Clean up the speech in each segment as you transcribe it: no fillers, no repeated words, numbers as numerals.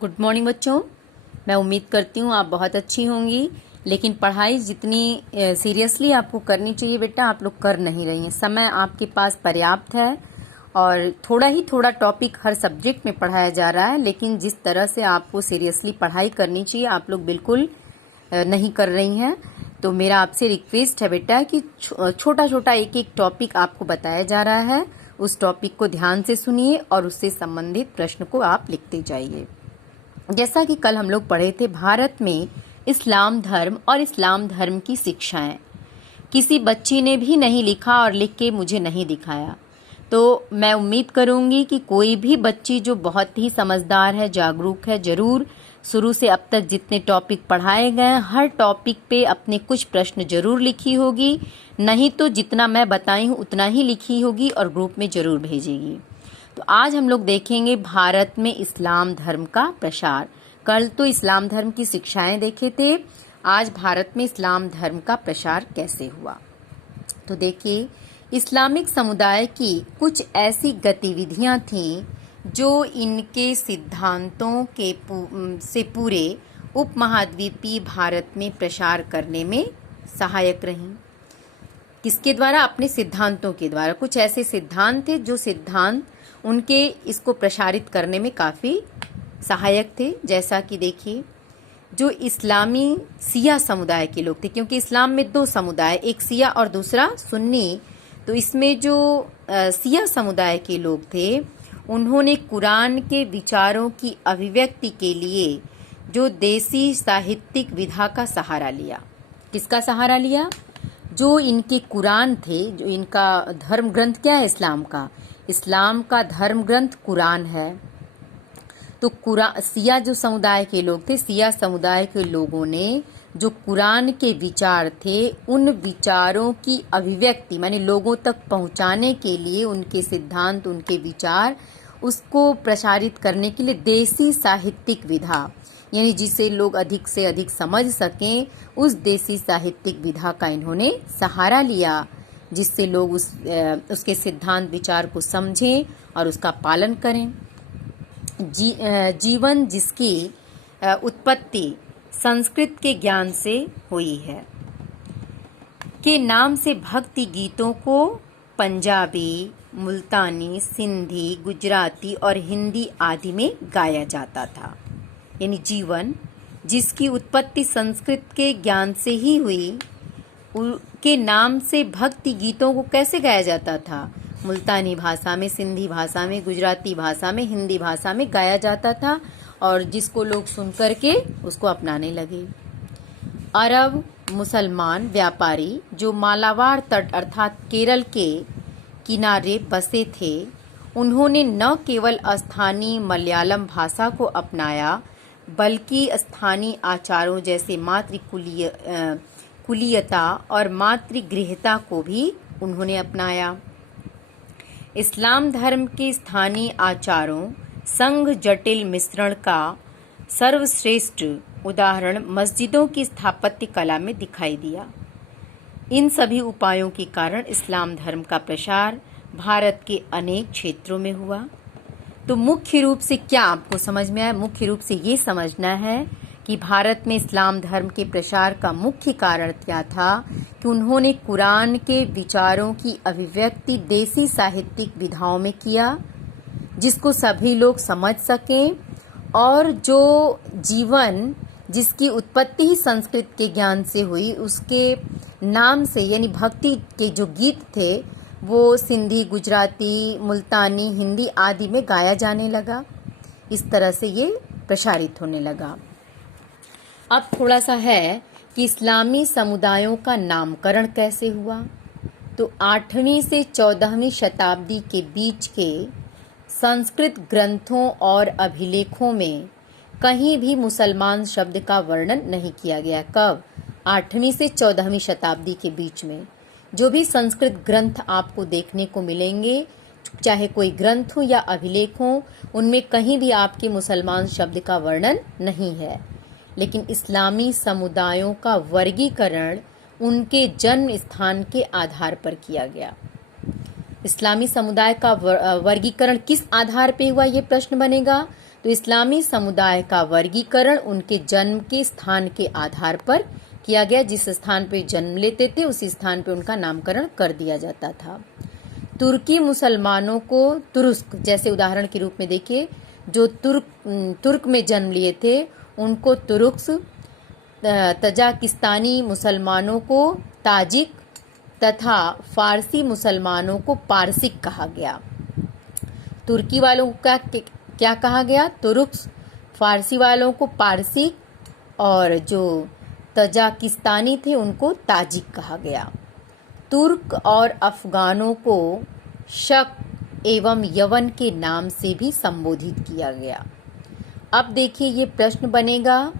Good morning बच्चों। मैं उम्मीद करती हूँ आप बहुत अच्छी होंगी, लेकिन पढ़ाई जितनी सीरियसली आपको करनी चाहिए बेटा, आप लोग कर नहीं रही हैं। समय आपके पास पर्याप्त है और थोड़ा टॉपिक हर सब्जेक्ट में पढ़ाया जा रहा है, लेकिन जिस तरह से आपको सीरियसली पढ़ाई करनी चाहिए आप लोग बिल्कुल नहीं कर रही हैं। तो मेरा आपसे रिक्वेस्ट है बेटा कि छोटा छोटा एक एक टॉपिक आपको बताया जा रहा है, उस टॉपिक को ध्यान से सुनिए और उससे संबंधित प्रश्न को आप लिखते जाइए। जैसा कि कल हम लोग पढ़े थे, भारत में इस्लाम धर्म और इस्लाम धर्म की शिक्षाएं। किसी बच्ची ने भी नहीं लिखा और लिख के मुझे नहीं दिखाया, तो मैं उम्मीद करूंगी कि कोई भी बच्ची जो बहुत ही समझदार है, जागरूक है, जरूर शुरू से अब तक जितने टॉपिक पढ़ाए गए हर टॉपिक पे अपने कुछ प्रश्न जरूर लिखी होगी, नहीं तो जितना मैं बताई हूँ उतना ही लिखी होगी और ग्रुप में जरूर भेजेगी। तो आज हम लोग देखेंगे भारत में इस्लाम धर्म का प्रसार। कल तो इस्लाम धर्म की शिक्षाएं देखे थे, आज भारत में इस्लाम धर्म का प्रसार कैसे हुआ। तो देखिए, इस्लामिक समुदाय की कुछ ऐसी गतिविधियां थीं जो इनके सिद्धांतों के से पूरे उपमहाद्वीपीय भारत में प्रसार करने में सहायक रहीं। किसके द्वारा? अपने सिद्धांतों के द्वारा। कुछ ऐसे सिद्धांत थे जो सिद्धांत उनके इसको प्रसारित करने में काफ़ी सहायक थे। जैसा कि देखिए, जो इस्लामी सिया समुदाय के लोग थे, क्योंकि इस्लाम में दो समुदाय, एक सिया और दूसरा सुन्नी। तो इसमें जो सिया समुदाय के लोग थे, उन्होंने कुरान के विचारों की अभिव्यक्ति के लिए जो देसी साहित्यिक विधा का सहारा लिया। किसका सहारा लिया? जो इनके कुरान थे, जो इनका धर्म ग्रंथ क्या है इस्लाम का धर्म ग्रंथ कुरान है। तो सिया जो समुदाय के लोग थे, सिया समुदाय के लोगों ने जो कुरान के विचार थे, उन विचारों की अभिव्यक्ति माने लोगों तक पहुंचाने के लिए उनके सिद्धांत, उनके विचार, उसको प्रसारित करने के लिए देसी साहित्यिक विधा, यानी जिसे लोग अधिक से अधिक समझ सकें, उस देसी साहित्यिक विधा का इन्होंने सहारा लिया, जिससे लोग उसके सिद्धांत विचार को समझें और उसका पालन करें। जीवन जिसकी उत्पत्ति संस्कृत के ज्ञान से हुई है के नाम से भक्ति गीतों को पंजाबी, मुल्तानी, सिंधी, गुजराती और हिंदी आदि में गाया जाता था। यानी जीवन जिसकी उत्पत्ति संस्कृत के ज्ञान से ही हुई के नाम से भक्ति गीतों को कैसे गाया जाता था? मुल्तानी भाषा में, सिंधी भाषा में, गुजराती भाषा में, हिंदी भाषा में गाया जाता था, और जिसको लोग सुन करके उसको अपनाने लगे। अरब मुसलमान व्यापारी जो मालाबार तट अर्थात केरल के किनारे बसे थे, उन्होंने न केवल स्थानीय मलयालम भाषा को अपनाया, बल्कि स्थानीय आचारों जैसे कुलीयता और मातृगृहता को भी उन्होंने अपनाया। इस्लाम धर्म के स्थानीय आचारों संघ जटिल मिश्रण का सर्वश्रेष्ठ उदाहरण मस्जिदों की स्थापत्य कला में दिखाई दिया। इन सभी उपायों के कारण इस्लाम धर्म का प्रसार भारत के अनेक क्षेत्रों में हुआ। तो मुख्य रूप से क्या आपको समझ में आया? मुख्य रूप से ये समझना है कि भारत में इस्लाम धर्म के प्रसार का मुख्य कारण क्या था कि उन्होंने कुरान के विचारों की अभिव्यक्ति देसी साहित्यिक विधाओं में किया, जिसको सभी लोग समझ सकें, और जो जीवन जिसकी उत्पत्ति ही संस्कृत के ज्ञान से हुई, उसके नाम से यानी भक्ति के जो गीत थे वो सिंधी, गुजराती, मुल्तानी, हिंदी आदि में गाया जाने लगा। इस तरह से ये प्रसारित होने लगा। अब थोड़ा सा है कि इस्लामी समुदायों का नामकरण कैसे हुआ। तो 8वीं से 14वीं शताब्दी के बीच के संस्कृत ग्रंथों और अभिलेखों में कहीं भी मुसलमान शब्द का वर्णन नहीं किया गया। कब? 8वीं से 14वीं शताब्दी के बीच में जो भी संस्कृत ग्रंथ आपको देखने को मिलेंगे, चाहे कोई ग्रंथ हो या अभिलेख हो, उनमें कहीं भी आपके मुसलमान शब्द का वर्णन नहीं है। लेकिन इस्लामी समुदायों का वर्गीकरण उनके जन्म स्थान के आधार पर किया गया। इस्लामी समुदाय का वर्गीकरण किस आधार पे हुआ, ये प्रश्न बनेगा। तो इस्लामी समुदाय का वर्गीकरण उनके जन्म के स्थान के आधार पर किया गया। जिस स्थान पर जन्म लेते थे उसी स्थान पर उनका नामकरण कर दिया जाता था। तुर्की मुसलमानों को तुरुस्क, जैसे उदाहरण के रूप में देखिए, जो तुर्क में जन्म लिए थे उनको तुरुक्स, तजाकिस्तानी मुसलमानों को ताजिक तथा फारसी मुसलमानों को पारसिक कहा गया। तुर्की वालों को क्या कहा गया? तुरुक्स, फारसी वालों को पारसिक, और जो तजाकिस्तानी थे उनको ताजिक कहा गया। तुर्क और अफगानों को शक एवं यवन के नाम से भी संबोधित किया गया। अब देखिए ये प्रश्न बनेगा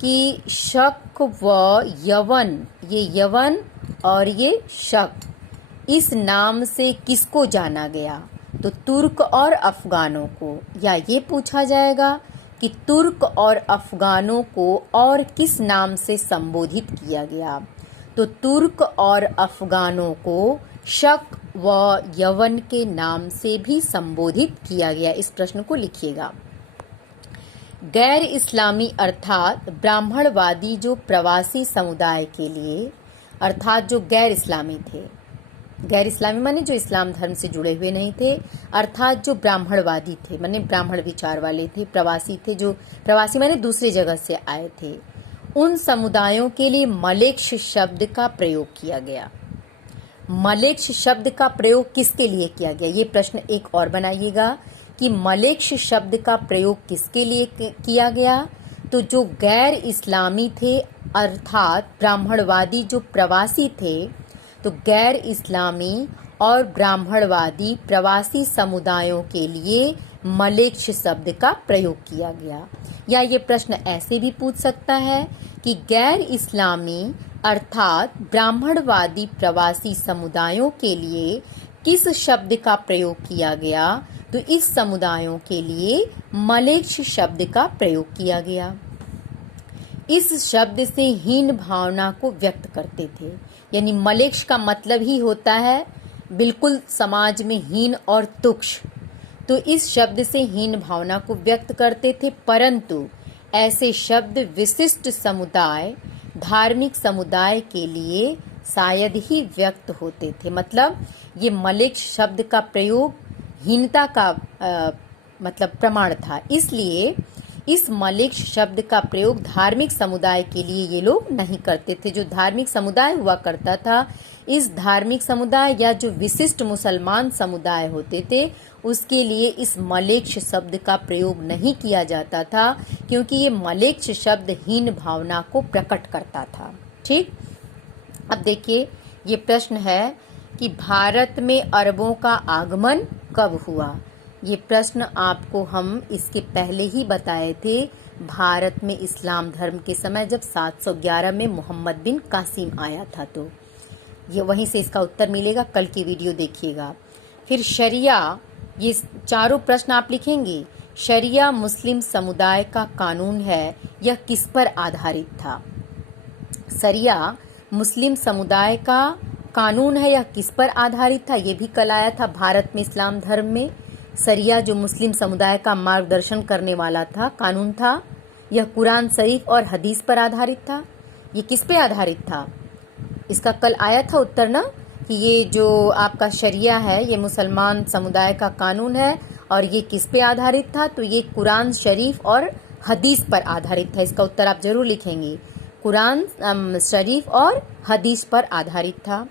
कि शक व यवन, ये यवन और ये शक, इस नाम से किसको जाना गया? तो तुर्क और अफगानों को। या ये पूछा जाएगा कि तुर्क और अफगानों को और किस नाम से संबोधित किया गया? तो तुर्क और अफगानों को शक व यवन के नाम से भी संबोधित किया गया। इस प्रश्न को लिखिएगा। गैर इस्लामी अर्थात ब्राह्मणवादी जो प्रवासी समुदाय के लिए, अर्थात जो गैर इस्लामी थे, गैर इस्लामी माने जो इस्लाम धर्म से जुड़े हुए नहीं थे, अर्थात जो ब्राह्मणवादी थे माने ब्राह्मण विचार वाले थे, प्रवासी थे, जो प्रवासी माने दूसरी जगह से आए थे, उन समुदायों के लिए मलेक्ष शब्द का प्रयोग किया गया। मलेक्ष शब्द का प्रयोग किसके लिए किया गया? ये प्रश्न एक और बनाइएगा कि मलेक्ष शब्द का प्रयोग किसके लिए किया गया? तो जो गैर इस्लामी थे अर्थात ब्राह्मणवादी जो प्रवासी थे, तो गैर इस्लामी और ब्राह्मणवादी प्रवासी समुदायों के लिए मलेक्ष शब्द का प्रयोग किया गया। या ये प्रश्न ऐसे भी पूछ सकता है कि गैर इस्लामी अर्थात ब्राह्मणवादी प्रवासी समुदायों के लिए किस शब्द का प्रयोग किया गया? तो इस समुदायों के लिए मलेक्ष शब्द का प्रयोग किया गया। इस शब्द से हीन भावना को व्यक्त करते थे। यानी मलेक्ष का मतलब ही होता है बिल्कुल समाज में हीन और तुच्छ। तो इस शब्द से हीन भावना को व्यक्त करते थे, परंतु ऐसे शब्द विशिष्ट समुदाय, धार्मिक समुदाय के लिए शायद ही व्यक्त होते थे। मतलब ये मलेक्ष शब्द का प्रयोग हीनता का मतलब प्रमाण था। इसलिए इस मलेक्ष शब्द का प्रयोग धार्मिक समुदाय के लिए ये लोग नहीं करते थे। जो धार्मिक समुदाय हुआ करता था, इस धार्मिक समुदाय या जो विशिष्ट मुसलमान समुदाय होते थे, उसके लिए इस मलेक्ष शब्द का प्रयोग नहीं किया जाता था, क्योंकि ये मलेक्ष शब्द हीन भावना को प्रकट करता था। ठीक, अब देखिए ये प्रश्न है कि भारत में अरबों का आगमन कब हुआ? ये प्रश्न आपको हम इसके पहले ही बताए थे, भारत में इस्लाम धर्म के समय जब 711 में मोहम्मद बिन कासिम आया था। तो ये वहीं से इसका उत्तर मिलेगा, कल की वीडियो देखिएगा। फिर शरिया, ये चारों प्रश्न आप लिखेंगे। शरिया मुस्लिम समुदाय का कानून है, यह किस पर आधारित था? शरिया मुस्लिम समुदाय का कानून है, यह किस पर आधारित था? ये भी कल आया था। भारत में इस्लाम धर्म में शरिया जो मुस्लिम समुदाय का मार्गदर्शन करने वाला था, कानून था, यह कुरान शरीफ और हदीस पर आधारित था। ये किस पे आधारित था? इसका कल आया था उत्तर ना, कि ये जो आपका शरिया है ये मुसलमान समुदाय का कानून है और ये किस पे आधारित था? तो ये कुरान शरीफ और हदीस पर आधारित था। इसका उत्तर आप जरूर लिखेंगे, कुरान शरीफ और हदीस पर आधारित था।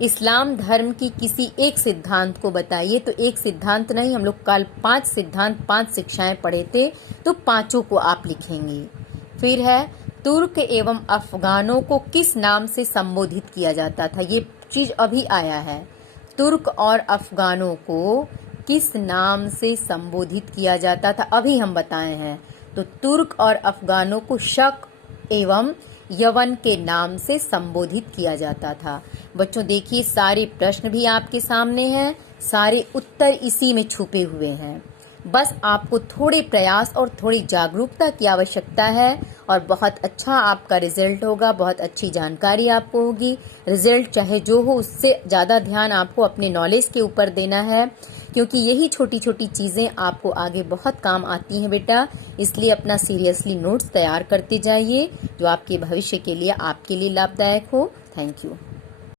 इस्लाम धर्म की किसी एक सिद्धांत को बताइए। तो एक सिद्धांत नहीं, हम लोग कल 5 सिद्धांत 5 शिक्षाएं पढ़े थे, तो पांचों को आप लिखेंगे। फिर है तुर्क एवं अफगानों को किस नाम से संबोधित किया जाता था? ये चीज अभी आया है। तुर्क और अफगानों को किस नाम से संबोधित किया जाता था, अभी हम बताए हैं। तो तुर्क और अफगानों को शक एवं यवन के नाम से संबोधित किया जाता था। बच्चों देखिए सारे प्रश्न भी आपके सामने हैं, सारे उत्तर इसी में छुपे हुए हैं। बस आपको थोड़े प्रयास और थोड़ी जागरूकता की आवश्यकता है और बहुत अच्छा आपका रिजल्ट होगा, बहुत अच्छी जानकारी आपको होगी। रिजल्ट चाहे जो हो, उससे ज़्यादा ध्यान आपको अपने नॉलेज के ऊपर देना है, क्योंकि यही छोटी छोटी चीज़ें आपको आगे बहुत काम आती हैं बेटा। इसलिए अपना सीरियसली नोट्स तैयार करते जाइए जो आपके भविष्य के लिए आपके लिए लाभदायक हो। Thank you.